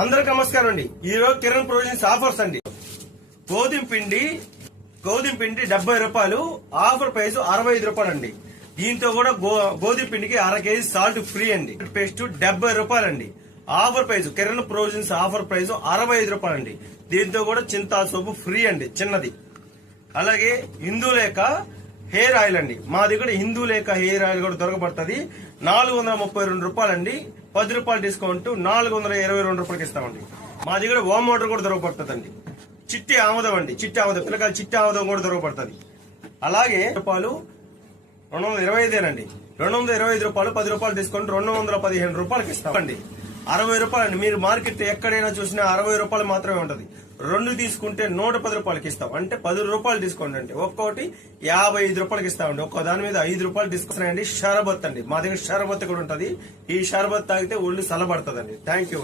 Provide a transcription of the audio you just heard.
అందరికి నమస్కారం అండి. ఈ రోజు కిరణ్ ప్రొవిజన్స్ ఆఫర్స్ అండి. గోధుమ పిండి 70 రూపాయలు, ఆఫర్ ప్రైస్ 65 రూపాయలు అండి. దీంతో కూడా గోధుమ పిండికి 1/2 కేజీ సాల్ట్ ఫ్రీ అండి. పేస్ట్ 70 రూపాయలు అండి. Offer price Kiran provisions offer price 65 రూపాయలు అండి. దీంతో కూడా చింతా సోపు ఫ్రీ అండి, చిన్నది. అలాగే హిందూలేఖ హెయిర్ ఆయిల్ అండి. మా దగ్గర హిందూలేఖ హెయిర్ ఆయిల్ కూడా దొరకబడుతుంది. 432 రూపాయలు అండి. 10 రూపాయలు డిస్కౌంట్ 422 రూపాయలకి ఇస్తామండి. మా దగ్గర వామ్ వాటర్ కూడా దొరకబడుతుంది. చిట్టి ఆముదం అండి, చిట్టి ఆముదం, పిల్లకాయలు చిట్టి ఆముదం కూడా దొరకబడుతుంది. అలాగే రూపాయలు 225 అండి. 225 రూపాయలు, 10 రూపాయలు డిస్కౌంట్ 215 రూపాయలకి ఇస్తామండి. 60 రూపాయలు అండి. మీరు మార్కెట్ ఎక్కడైనా చూసినా 60 రూపాయలు మాత్రమే ఉంటది. 2 తీసుకుంటే 110 రూపాయలకి ఇస్తాం. అంటే 10 రూపాయలు డిస్కౌంట్ అండి. ఒక్కొక్కటి 55 రూపాయలకి ఇస్తామండి. ఒక్క దాని మీద 5 రూపాయలు డిస్కౌంట్ అండి. షరబత్ అండి, మా దగ్గర షరబత్ కూడా ఉంటది. ఈ షరబత్ తాగితే ఒళ్ళు సలబడుతుంది అండి. Thank you.